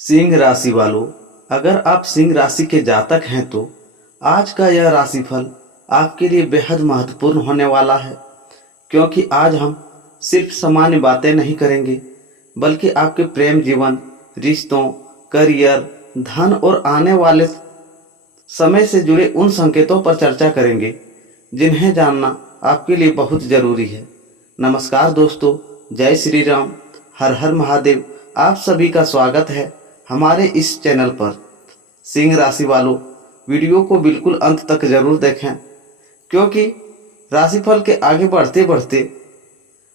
सिंह राशि वालों, अगर आप सिंह राशि के जातक हैं तो आज का यह राशिफल आपके लिए बेहद महत्वपूर्ण होने वाला है। क्योंकि आज हम सिर्फ सामान्य बातें नहीं करेंगे, बल्कि आपके प्रेम जीवन, रिश्तों, करियर, धन और आने वाले समय से जुड़े उन संकेतों पर चर्चा करेंगे जिन्हें जानना आपके लिए बहुत जरूरी है। नमस्कार दोस्तों, जय श्री राम, हर हर महादेव। आप सभी का स्वागत है हमारे इस चैनल पर। सिंह राशि वालों, वीडियो को बिल्कुल अंत तक जरूर देखें, क्योंकि राशिफल के आगे बढ़ते बढ़ते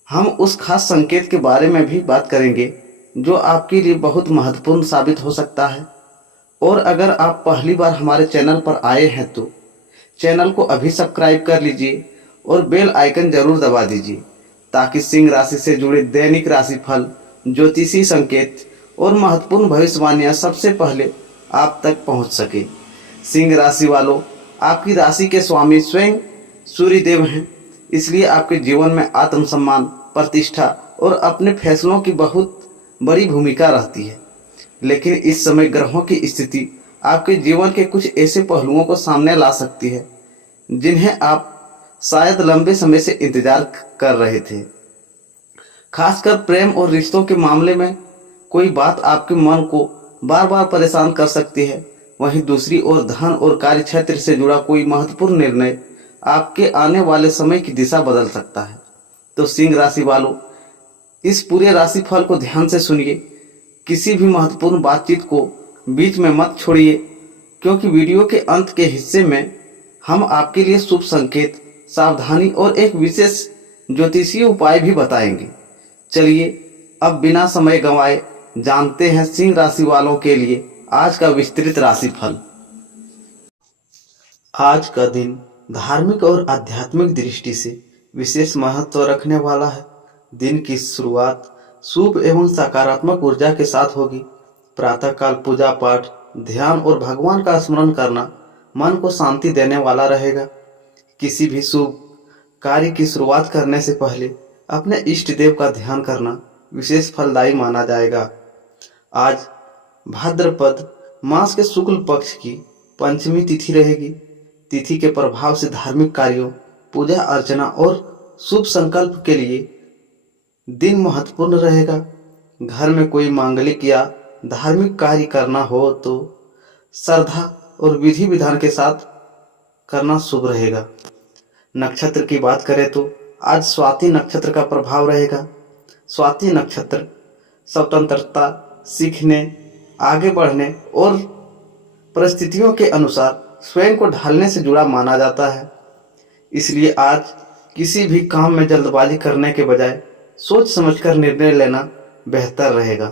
हम उस खास संकेत के बारे में भी बात करेंगे जो आपके लिए बहुत महत्वपूर्ण साबित हो सकता है। और अगर आप पहली बार हमारे चैनल पर आए हैं तो चैनल को अभी सब्सक्राइब कर लीजिए और बेल आइकन जरूर दबा दीजिए, ताकि सिंह राशि से जुड़े दैनिक राशिफल, ज्योतिषी संकेत और महत्वपूर्ण भविष्यवाणियां सबसे पहले आप तक पहुंच सके। सिंह राशि वालों, आपकी राशि के स्वामी स्वयं सूर्य देव हैं, इसलिए आपके जीवन में आत्मसम्मान, प्रतिष्ठा और अपने फैसलों की बहुत बड़ी भूमिका रहती है। लेकिन इस समय ग्रहों की स्थिति आपके जीवन के कुछ ऐसे पहलुओं को सामने ला सकती है जिन्हें आप शायद लंबे समय से इंतजार कर रहे थे। खासकर प्रेम और रिश्तों के मामले में कोई बात आपके मन को बार बार परेशान कर सकती है। वहीं दूसरी ओर धन और कार्य क्षेत्र से जुड़ा कोई महत्वपूर्ण निर्णय आपके आने वाले समय की दिशा बदल सकता है। तो सिंह राशि वालों, इस पूरे राशिफल को ध्यान से सुनिए। किसी भी महत्वपूर्ण बातचीत को बीच में मत छोड़िए, क्योंकि वीडियो के अंत के हिस्से में हम आपके लिए शुभ संकेत, सावधानी और एक विशेष ज्योतिषीय उपाय भी बताएंगे। चलिए अब बिना समय गंवाए जानते हैं सिंह राशि वालों के लिए आज का विस्तृत राशिफल। आज का दिन धार्मिक और आध्यात्मिक दृष्टि से विशेष महत्व रखने वाला है। दिन की शुरुआत शुभ एवं सकारात्मक ऊर्जा के साथ होगी। प्रातःकाल पूजा पाठ, ध्यान और भगवान का स्मरण करना मन को शांति देने वाला रहेगा। किसी भी शुभ कार्य की शुरुआत करने से पहले अपने इष्ट देव का ध्यान करना विशेष फलदायी माना जाएगा। आज भाद्रपद मास के शुक्ल पक्ष की पंचमी तिथि रहेगी। तिथि के प्रभाव से धार्मिक कार्यों, पूजा अर्चना और शुभ संकल्प के लिए दिन महत्वपूर्ण रहेगा। घर में कोई मांगलिक या धार्मिक कार्य करना हो तो श्रद्धा और विधि विधान के साथ करना शुभ रहेगा। नक्षत्र की बात करें तो आज स्वाति नक्षत्र का प्रभाव रहेगा। स्वाति नक्षत्र स्वतंत्रता, सीखने, आगे बढ़ने और परिस्थितियों के अनुसार स्वयं को ढालने से जुड़ा माना जाता है। इसलिए आज किसी भी काम में जल्दबाजी करने के बजाय सोच समझकर निर्णय लेना बेहतर रहेगा।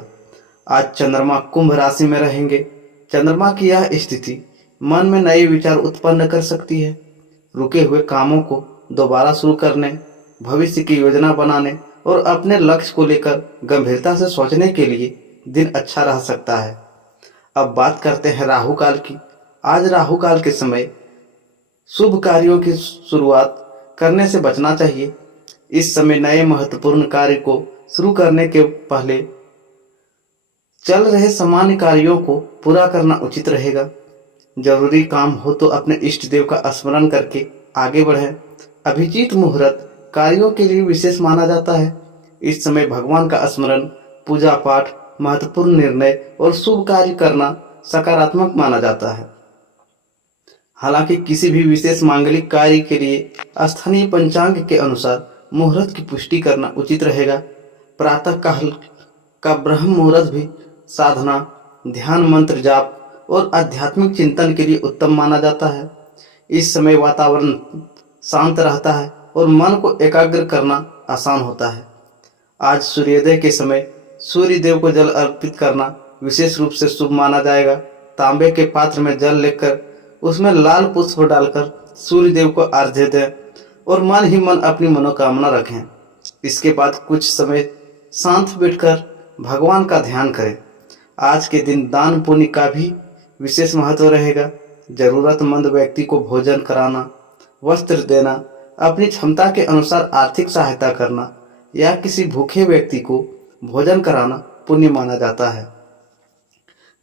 आज चंद्रमा कुंभ राशि में रहेंगे। चंद्रमा की यह स्थिति मन में नए विचार उत्पन्न कर सकती है। रुके हुए कामों को दोबारा शुरू करने, भविष्य की योजना बनाने और अपने लक्ष्य को लेकर गंभीरता से सोचने के लिए दिन अच्छा रह सकता है। अब बात करते हैं राहु काल की। आज राहु काल के समय शुभ कार्यों की शुरुआत करने से बचना चाहिए। इस समय नए महत्वपूर्ण कार्य को शुरू करने के पहले चल रहे सामान्य कार्यों को पूरा करना उचित रहेगा। जरूरी काम हो तो अपने इष्ट देव का स्मरण करके आगे बढ़ें। अभिजीत मुहूर्त कार्यों के लिए विशेष माना जाता है। इस समय भगवान का स्मरण, पूजा पाठ, महत्वपूर्ण निर्णय और शुभ कार्य करना सकारात्मक माना जाता है। हालांकि किसी भी विशेष मांगलिक कार्य के लिए स्थानीय पंचांग के अनुसार मुहूर्त की पुष्टि करना उचित रहेगा। प्रातः काल का ब्रह्म मुहूर्त भी साधना, ध्यान, मंत्र जाप और आध्यात्मिक चिंतन के लिए उत्तम माना जाता है। इस समय वातावरण शांत रहता है और मन को एकाग्र करना आसान होता है। आज सूर्योदय के समय सूर्य देव को जल अर्पित करना विशेष रूप से शुभ माना जाएगा। तांबे के पात्र में जल लेकर उसमें लाल पुष्प डालकर सूर्य देव को अर्घ्य दें और मन ही मन अपनी मनोकामना रखें। इसके बाद कुछ समय शांत बैठकर भगवान का ध्यान करें। आज के दिन दान पुण्य का भी विशेष महत्व रहेगा। जरूरतमंद व्यक्ति को भोजन कराना, वस्त्र देना, अपनी क्षमता के अनुसार आर्थिक सहायता करना या किसी भूखे व्यक्ति को भोजन कराना पुण्य माना जाता है।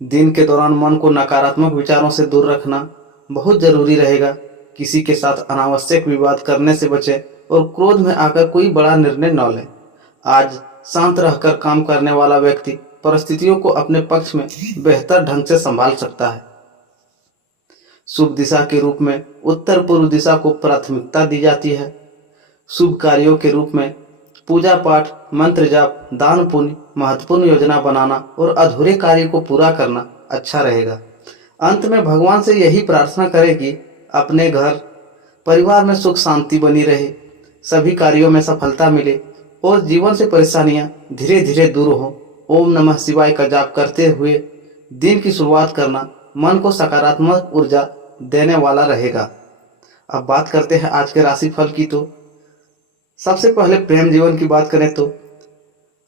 दिन के दौरान मन को नकारात्मक विचारों से दूर रखना बहुत जरूरी रहेगा। किसी के साथ अनावश्यक विवाद करने से बचें और क्रोध में आकर कोई बड़ा निर्णय न लें। आज शांत रहकर काम करने वाला व्यक्ति परिस्थितियों को अपने पक्ष में बेहतर ढंग से संभाल सकता है। शुभ दिशा के रूप में उत्तर पूर्व दिशा को प्राथमिकता दी जाती है। शुभ कार्यों के रूप में पूजा पाठ, मंत्र जाप, दान पुण्य, महत्वपूर्ण योजना बनाना और अधूरे कार्य को पूरा करना अच्छा रहेगा। अंत में भगवान से यही प्रार्थना करें कि अपने घर परिवार में सुख शांति बनी रहे, सभी कार्यों में सफलता मिले और जीवन से परेशानियां धीरे धीरे दूर हो। ओम नमः शिवाय का जाप करते हुए दिन की शुरुआत करना मन को सकारात्मक ऊर्जा देने वाला रहेगा। अब बात करते हैं आज के राशिफल की। तो सबसे पहले प्रेम जीवन की बात करें तो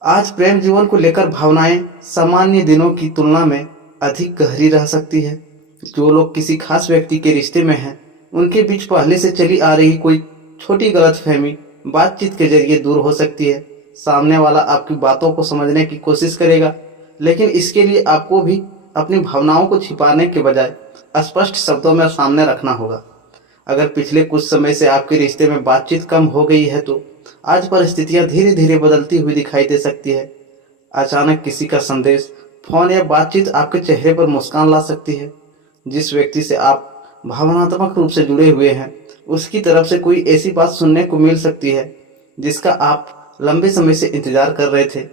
आज प्रेम जीवन को लेकर भावनाएं सामान्य दिनों की तुलना में अधिक गहरी रह सकती है। जो लोग किसी खास व्यक्ति के रिश्ते में हैं, उनके बीच पहले से चली आ रही कोई छोटी गलतफहमी बातचीत के जरिए दूर हो सकती है। सामने वाला आपकी बातों को समझने की कोशिश करेगा, लेकिन इसके लिए आपको भी अपनी भावनाओं को छिपाने के बजाय स्पष्ट शब्दों में सामने रखना होगा। अगर पिछले कुछ समय से आपके रिश्ते में बातचीत कम हो गई है तो आज परिस्थितियां धीरे धीरे बदलती हुई दिखाई दे सकती है। अचानक किसी का संदेश, फोन या बातचीत आपके चेहरे पर मुस्कान ला सकती है। जिस व्यक्ति से आप भावनात्मक रूप से जुड़े हुए हैं, उसकी तरफ से कोई ऐसी बात सुनने को मिल सकती है जिसका आप लंबे समय से इंतजार कर रहे थे।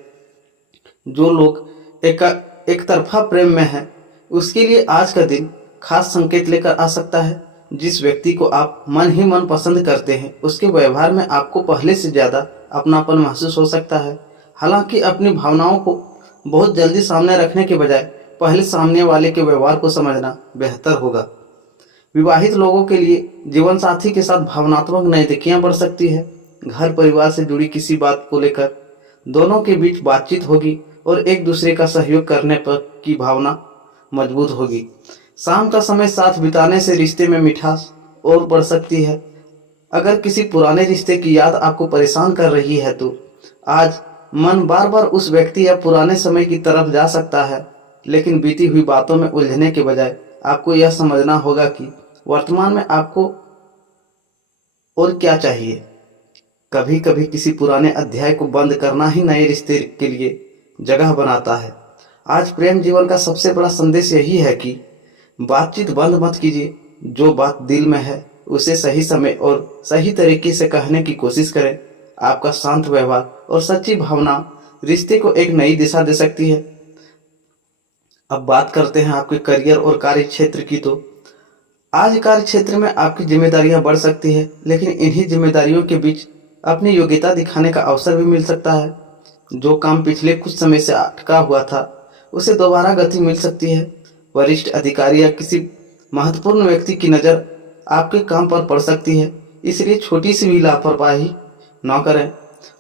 जो लोग एक तरफा प्रेम में हैं, उसके लिए आज का दिन खास संकेत लेकर आ सकता है। जिस व्यक्ति को आप मन ही मन पसंद करते हैं, उसके व्यवहार में आपको पहले से ज़्यादा अपनापन महसूस हो सकता है। हालांकि अपनी भावनाओं को बहुत जल्दी सामने रखने के बजाय पहले सामने वाले के व्यवहार को समझना बेहतर होगा। विवाहित लोगों के लिए जीवन साथी के साथ भावनात्मक नज़दीकियां बढ़ सकती है। घर परिवार से जुड़ी किसी बात को लेकर दोनों के बीच बातचीत होगी और एक दूसरे का सहयोग करने पर की भावना मजबूत होगी। शाम का समय साथ बिताने से रिश्ते में मिठास और बढ़ सकती है। अगर किसी पुराने रिश्ते की याद आपको परेशान कर रही है तो आज मन बार बार उस व्यक्ति या पुराने समय की तरफ जा सकता है, लेकिन बीती हुई बातों में उलझने के बजाय आपको यह समझना होगा कि वर्तमान में आपको और क्या चाहिए। कभी कभी किसी पुराने अध्याय को बंद करना ही नए रिश्ते के लिए जगह बनाता है। आज प्रेम जीवन का सबसे बड़ा संदेश यही है कि बातचीत बंद मत कीजिए। जो बात दिल में है उसे सही समय और सही तरीके से कहने की कोशिश करें। आपका शांत व्यवहार और सच्ची भावना रिश्ते को एक नई दिशा दे सकती है। अब बात करते हैं आपके करियर और कार्य क्षेत्र की। तो आज कार्य क्षेत्र में आपकी जिम्मेदारियां बढ़ सकती है, लेकिन इन्हीं जिम्मेदारियों के बीच अपनी योग्यता दिखाने का अवसर भी मिल सकता है। जो काम पिछले कुछ समय से अटका हुआ था, उसे दोबारा गति मिल सकती है। वरिष्ठ अधिकारी या किसी महत्वपूर्ण व्यक्ति की नज़र आपके काम पर पड़ सकती है, इसलिए छोटी सी भी लापरवाही न करें।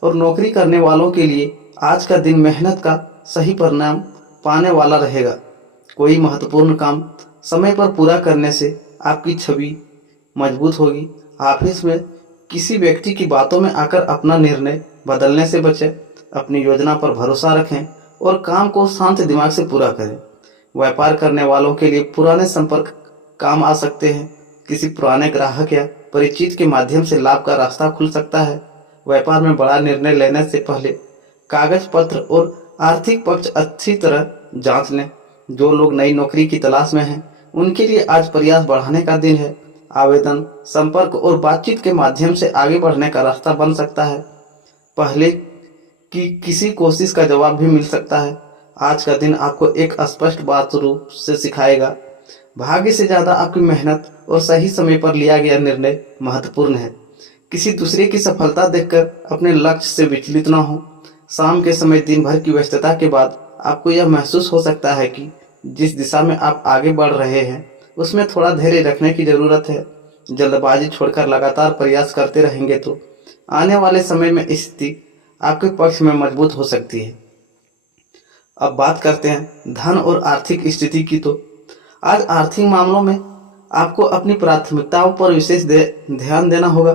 और नौकरी करने वालों के लिए आज का दिन मेहनत का सही परिणाम पाने वाला रहेगा। कोई महत्वपूर्ण काम समय पर पूरा करने से आपकी छवि मजबूत होगी। ऑफिस में किसी व्यक्ति की बातों में आकर अपना निर्णय बदलने से बचें। अपनी योजना पर भरोसा रखें और काम को शांत दिमाग से पूरा करें। व्यापार करने वालों के लिए पुराने संपर्क काम आ सकते हैं। किसी पुराने ग्राहक या परिचित के माध्यम से लाभ का रास्ता खुल सकता है। व्यापार में बड़ा निर्णय लेने से पहले कागज पत्र और आर्थिक पक्ष अच्छी तरह जांच लें। जो लोग नई नौकरी की तलाश में हैं, उनके लिए आज प्रयास बढ़ाने का दिन है। आवेदन, संपर्क और बातचीत के माध्यम से आगे बढ़ने का रास्ता बन सकता है। पहले की किसी कोशिश का जवाब भी मिल सकता है। आज का दिन आपको एक स्पष्ट बात रूप से सिखाएगा। भाग्य से ज़्यादा आपकी मेहनत और सही समय पर लिया गया निर्णय महत्वपूर्ण है। किसी दूसरे की सफलता देखकर अपने लक्ष्य से विचलित न हो। शाम के समय दिन भर की व्यस्तता के बाद आपको यह महसूस हो सकता है कि जिस दिशा में आप आगे बढ़ रहे हैं उसमें थोड़ा धैर्य रखने की ज़रूरत है। जल्दबाजी छोड़कर लगातार प्रयास करते रहेंगे तो आने वाले समय में स्थिति आपके पक्ष में मजबूत हो सकती है। अब बात करते हैं धन और आर्थिक स्थिति की। तो आज आर्थिक मामलों में आपको अपनी प्राथमिकताओं पर विशेष ध्यान देना होगा।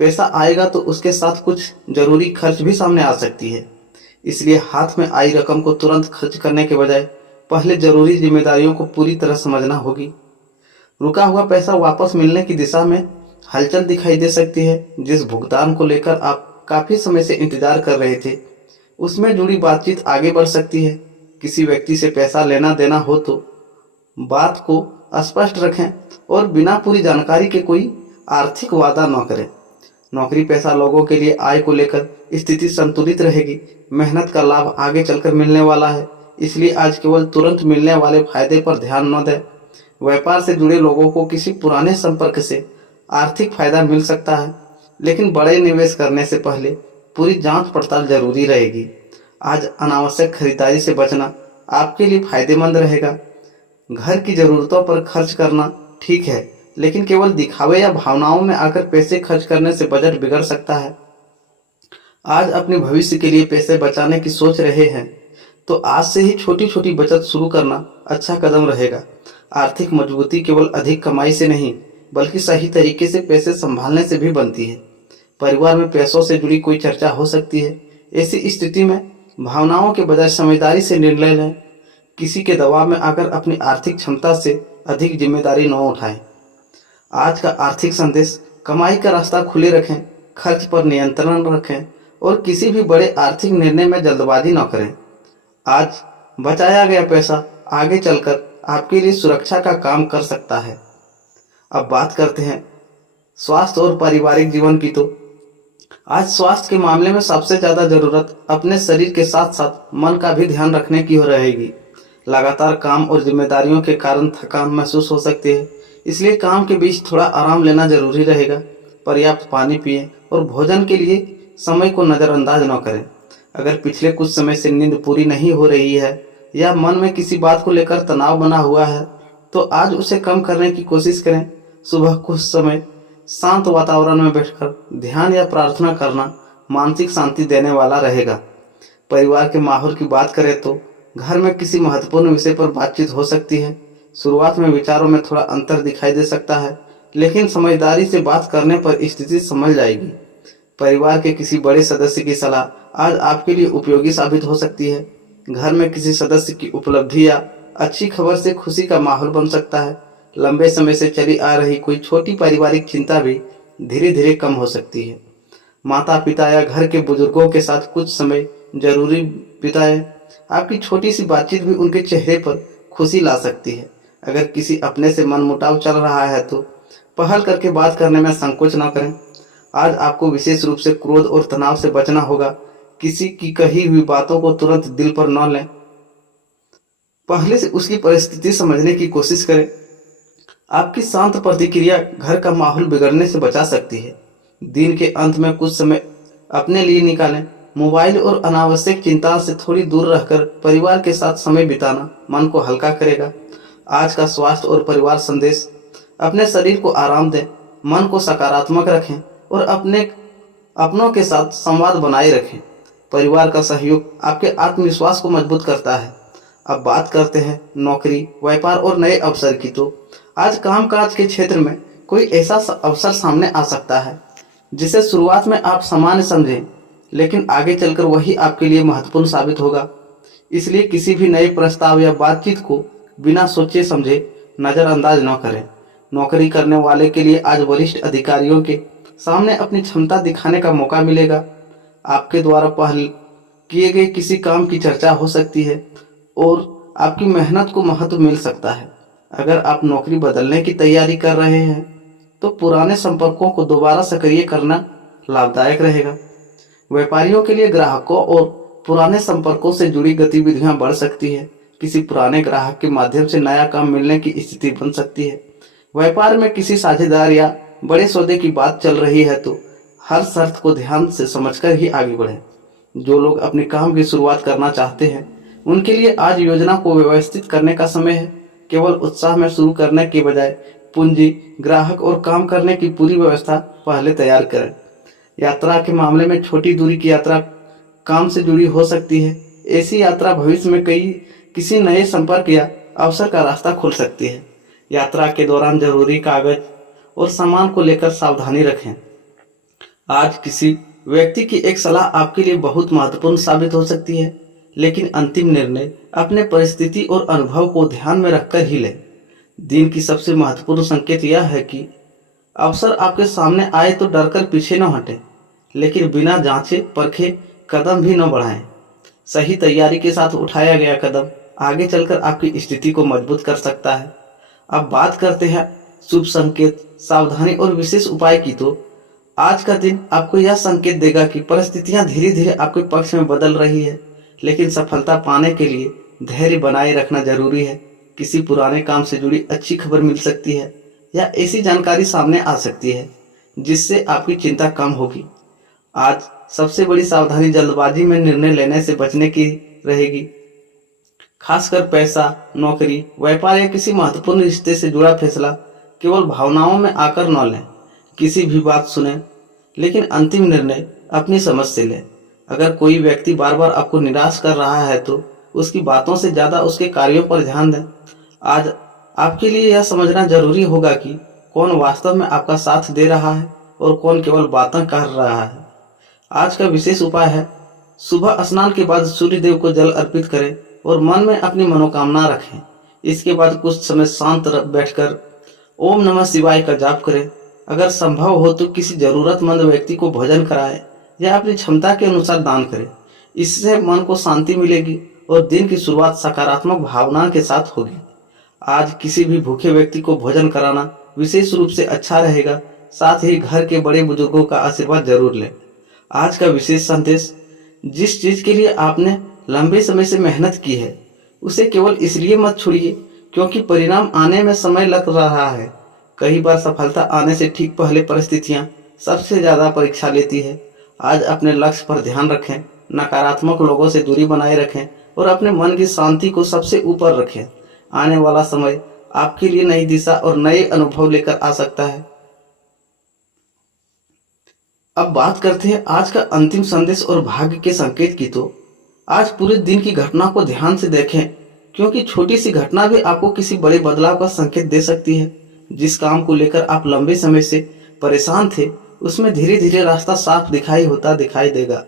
पैसा आएगा तो उसके साथ कुछ जरूरी खर्च भी सामने आ सकती है, इसलिए हाथ में आई रकम को तुरंत खर्च करने के बजाय पहले जरूरी जिम्मेदारियों को पूरी तरह समझना होगी। रुका हुआ पैसा वापस मिलने की दिशा में हलचल दिखाई दे सकती है। जिस भुगतान को लेकर आप काफ़ी समय से इंतजार कर रहे थे, उसमें जुड़ी बातचीत आगे बढ़ सकती है। किसी व्यक्ति से पैसा लेना देना हो तो बात को स्पष्ट रखें और बिना पूरी जानकारी के कोई आर्थिक वादा न करें। नौकरी पेशा लोगों के लिए आय को लेकर स्थिति संतुलित रहेगी। मेहनत का लाभ आगे चलकर मिलने वाला है, इसलिए आज केवल तुरंत मिलने वाले फायदे पर ध्यान न दें। व्यापार से जुड़े लोगों को किसी पुराने संपर्क से आर्थिक फायदा मिल सकता है, लेकिन बड़े निवेश करने से पहले पूरी जांच पड़ताल जरूरी रहेगी। आज अनावश्यक खरीदारी से बचना आपके लिए फायदेमंद रहेगा। घर की ज़रूरतों पर खर्च करना ठीक है, लेकिन केवल दिखावे या भावनाओं में आकर पैसे खर्च करने से बजट बिगड़ सकता है। आज अपने भविष्य के लिए पैसे बचाने की सोच रहे हैं तो आज से ही छोटी छोटी बचत शुरू करना अच्छा कदम रहेगा। आर्थिक मजबूती केवल अधिक कमाई से नहीं, बल्कि सही तरीके से पैसे संभालने से भी बनती है। परिवार में पैसों से जुड़ी कोई चर्चा हो सकती है। ऐसी स्थिति में भावनाओं के बजाय समझदारी से निर्णय लें। किसी के दबाव में आकर अपनी आर्थिक क्षमता से अधिक जिम्मेदारी न उठाएं। आज का आर्थिक संदेश: कमाई का रास्ता खुले रखें, खर्च पर नियंत्रण रखें और किसी भी बड़े आर्थिक निर्णय में जल्दबाजी न करें। आज बचाया गया पैसा आगे चलकर आपके लिए सुरक्षा का काम कर सकता है। अब बात करते हैं स्वास्थ्य और पारिवारिक जीवन की। तो आज स्वास्थ्य के मामले में सबसे ज़्यादा ज़रूरत अपने शरीर के साथ साथ मन का भी ध्यान रखने की हो रहेगी। लगातार काम और जिम्मेदारियों के कारण थकान महसूस हो सकती है, इसलिए काम के बीच थोड़ा आराम लेना जरूरी रहेगा। पर्याप्त पानी पिएं और भोजन के लिए समय को नज़रअंदाज न करें। अगर पिछले कुछ समय से नींद पूरी नहीं हो रही है या मन में किसी बात को लेकर तनाव बना हुआ है, तो आज उसे कम करने की कोशिश करें। सुबह कुछ समय शांत वातावरण में बैठकर ध्यान या प्रार्थना करना मानसिक शांति देने वाला रहेगा। परिवार के माहौल की बात करें तो घर में किसी महत्वपूर्ण विषय पर बातचीत हो सकती है। शुरुआत में विचारों में थोड़ा अंतर दिखाई दे सकता है, लेकिन समझदारी से बात करने पर स्थिति संभल जाएगी। परिवार के किसी बड़े सदस्य की सलाह आज आपके लिए उपयोगी साबित हो सकती है। घर में किसी सदस्य की उपलब्धि या अच्छी खबर से खुशी का माहौल बन सकता है। लंबे समय से चली आ रही कोई छोटी पारिवारिक चिंता भी धीरे धीरे कम हो सकती है। माता पिता या घर के बुजुर्गों के साथ कुछ समय जरूरी बिताएं। आपकी छोटी सी बातचीत भी उनके चेहरे पर खुशी ला सकती है। अगर किसी अपने से मनमुटाव चल रहा है तो पहल करके बात करने में संकोच न करें। आज आपको विशेष रूप से क्रोध और तनाव से बचना होगा। किसी की कही हुई बातों को तुरंत दिल पर न लें, पहले से उसकी परिस्थिति समझने की कोशिश करें। आपकी शांत प्रतिक्रिया घर का माहौल बिगड़ने से बचा सकती है। दिन के अंत में कुछ समय अपने लिए निकालें। मोबाइल और अनावश्यक चिंता से थोड़ी दूर रहकर परिवार के साथ समय बिताना मन को हल्का करेगा। आज का स्वास्थ्य और परिवार संदेश: अपने शरीर को आराम दें, मन को सकारात्मक रखें और अपनों के साथ संवाद बनाए रखें। परिवार का सहयोग आपके आत्मविश्वास को मजबूत करता है। अब बात करते हैं नौकरी, व्यापार और नए अवसर की। तो आज कामकाज के क्षेत्र में कोई ऐसा अवसर सामने आ सकता है जिसे शुरुआत में आप सामान्य समझें, लेकिन आगे चलकर वही आपके लिए महत्वपूर्ण साबित होगा। इसलिए किसी भी नए प्रस्ताव या बातचीत को बिना सोचे समझे नज़रअंदाज न करें। नौकरी करने वाले के लिए आज वरिष्ठ अधिकारियों के सामने अपनी क्षमता दिखाने का मौका मिलेगा। आपके द्वारा पहल किए गए किसी काम की चर्चा हो सकती है और आपकी मेहनत को महत्व मिल सकता है। अगर आप नौकरी बदलने की तैयारी कर रहे हैं तो पुराने संपर्कों को दोबारा सक्रिय करना लाभदायक रहेगा। व्यापारियों के लिए ग्राहकों और पुराने संपर्कों से जुड़ी गतिविधियां बढ़ सकती है। किसी पुराने ग्राहक के माध्यम से नया काम मिलने की स्थिति बन सकती है। व्यापार में किसी साझेदार या बड़े सौदे की बात चल रही है तो हर शर्त को ध्यान से समझकर ही आगे बढ़ें। जो लोग अपने काम की शुरुआत करना चाहते हैं उनके लिए आज योजना को व्यवस्थित करने का समय है। केवल उत्साह में शुरू करने के बजाय पूंजी, ग्राहक और काम करने की पूरी व्यवस्था पहले तैयार करें। यात्रा के मामले में छोटी दूरी की यात्रा काम से जुड़ी हो सकती है। ऐसी यात्रा भविष्य में किसी नए संपर्क या अवसर का रास्ता खोल सकती है। यात्रा के दौरान जरूरी कागज और सामान को लेकर सावधानी रखें। आज किसी व्यक्ति की एक सलाह आपके लिए बहुत महत्वपूर्ण साबित हो सकती है। लेकिन अंतिम निर्णय अपने परिस्थिति और अनुभव को ध्यान में रखकर ही लें। दिन की सबसे महत्वपूर्ण संकेत यह है कि अवसर आपके सामने आए तो डरकर पीछे न हटें, लेकिन बिना जांचे परखे कदम भी न बढ़ाएं। सही तैयारी के साथ उठाया गया कदम आगे चलकर आपकी स्थिति को मजबूत कर सकता है। अब बात करते हैं शुभ संकेत, सावधानी और विशेष उपाय की। तो आज का दिन आपको यह संकेत देगा कि परिस्थितियां धीरे धीरे आपके पक्ष में बदल रही है, लेकिन सफलता पाने के लिए धैर्य बनाए रखना जरूरी है। किसी पुराने काम से जुड़ी अच्छी खबर मिल सकती है या ऐसी जानकारी सामने आ सकती है जिससे आपकी चिंता कम होगी। आज सबसे बड़ी सावधानी जल्दबाजी में निर्णय लेने से बचने की रहेगी। खासकर पैसा, नौकरी, व्यापार या किसी महत्वपूर्ण रिश्ते से जुड़ा फैसला केवल भावनाओं में आकर न लें। किसी भी बात सुने, लेकिन अंतिम निर्णय अपनी समझ से लें। अगर कोई व्यक्ति बार बार आपको निराश कर रहा है तो उसकी बातों से ज्यादा उसके कार्यों पर ध्यान दें। आज आपके लिए यह समझना जरूरी होगा कि कौन वास्तव में आपका साथ दे रहा है और कौन केवल बातें कर रहा है। आज का विशेष उपाय है, सुबह स्नान के बाद सूर्य देव को जल अर्पित करें और मन में अपनी मनोकामना रखें। इसके बाद कुछ समय शांत बैठकर ओम नमः शिवाय का जाप करें। अगर संभव हो तो किसी जरूरतमंद व्यक्ति को भोजन कराएं या अपनी क्षमता के अनुसार दान करें। इससे मन को शांति मिलेगी और दिन की शुरुआत सकारात्मक भावना के साथ होगी। आज किसी भी भूखे व्यक्ति को भोजन कराना विशेष रूप से अच्छा रहेगा। साथ ही घर के बड़े बुजुर्गों का आशीर्वाद जरूर लें। आज का विशेष संदेश, जिस चीज के लिए आपने लंबे समय से मेहनत की है उसे केवल इसलिए मत छोड़िए क्योंकि परिणाम आने में समय लग रहा है। कई बार सफलता आने से ठीक पहले परिस्थितियां सबसे ज्यादा परीक्षा लेती है। आज अपने लक्ष्य पर ध्यान रखें, नकारात्मक लोगों से दूरी बनाए रखें और अपने मन की शांति को सबसे ऊपर रखें। आने वाला समय आपके लिए नई दिशा और नए अनुभव लेकर आ सकता है। अब बात करते हैं आज का अंतिम संदेश और भाग्य के संकेत की। तो आज पूरे दिन की घटना को ध्यान से देखें, क्योंकि छोटी सी घटना भी आपको किसी बड़े बदलाव का संकेत दे सकती है। जिस काम को लेकर आप लंबे समय से परेशान थे उसमें धीरे धीरे रास्ता साफ दिखाई देगा।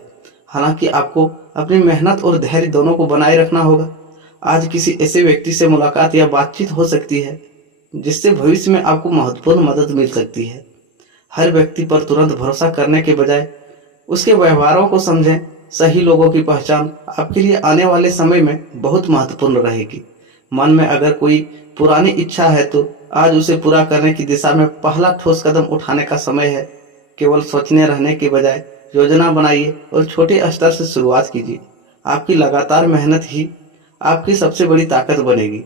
हालांकि आपको अपनी मेहनत और धैर्य दोनों को बनाए रखना होगा। आज किसी ऐसे व्यक्ति से मुलाकात या बातचीत हो सकती है जिससे भविष्य में आपको महत्वपूर्ण मदद मिल सकती है। हर व्यक्ति पर तुरंत भरोसा करने के बजाय उसके व्यवहारों को समझें। सही लोगों की पहचान आपके लिए आने वाले समय में बहुत महत्वपूर्ण रहेगी। मन में अगर कोई पुरानी इच्छा है तो आज उसे पूरा करने की दिशा में पहला ठोस कदम उठाने का समय है। केवल सोचने रहने के बजाय योजना बनाइए और छोटे स्तर से शुरुआत कीजिए। आपकी लगातार मेहनत ही आपकी सबसे बड़ी ताकत बनेगी।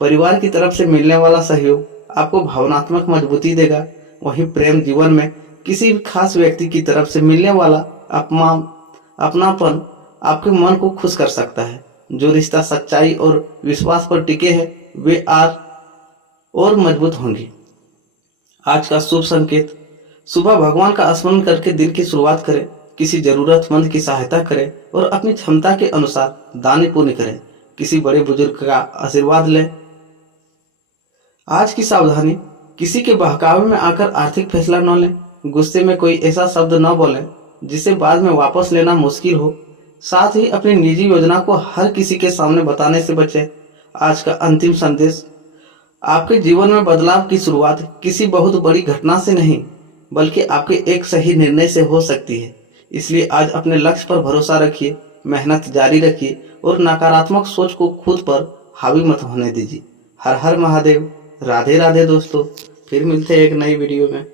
परिवार की तरफ से मिलने वाला सहयोग आपको भावनात्मक मजबूती देगा। वहीं प्रेम जीवन में किसी भी खास व्यक्ति की तरफ से मिलने वाला अपनापन आपके मन को खुश कर सकता है। जो रिश्ता सच्चाई और विश्वास पर टिके हैं वे और मजबूत होंगे। आज का शुभ संकेत, सुबह भगवान का स्मरण करके दिन की शुरुआत करें। किसी जरूरतमंद की सहायता करें और अपनी क्षमता के अनुसार दान पुण्य करें। किसी बड़े बुजुर्ग का आशीर्वाद लें। आज की सावधानी, किसी के बहकावे में आकर आर्थिक फैसला न लें। गुस्से में कोई ऐसा शब्द न बोलें जिसे बाद में वापस लेना मुश्किल हो। साथ ही अपनी निजी योजना को हर किसी के सामने बताने से बचें। आज का अंतिम संदेश, आपके जीवन में बदलाव की शुरुआत किसी बहुत बड़ी घटना से नहीं बल्कि आपके एक सही निर्णय से हो सकती है। इसलिए आज अपने लक्ष्य पर भरोसा रखिए, मेहनत जारी रखिए और नकारात्मक सोच को खुद पर हावी मत होने दीजिए। हर हर महादेव। राधे राधे दोस्तों, फिर मिलते हैं एक नई वीडियो में।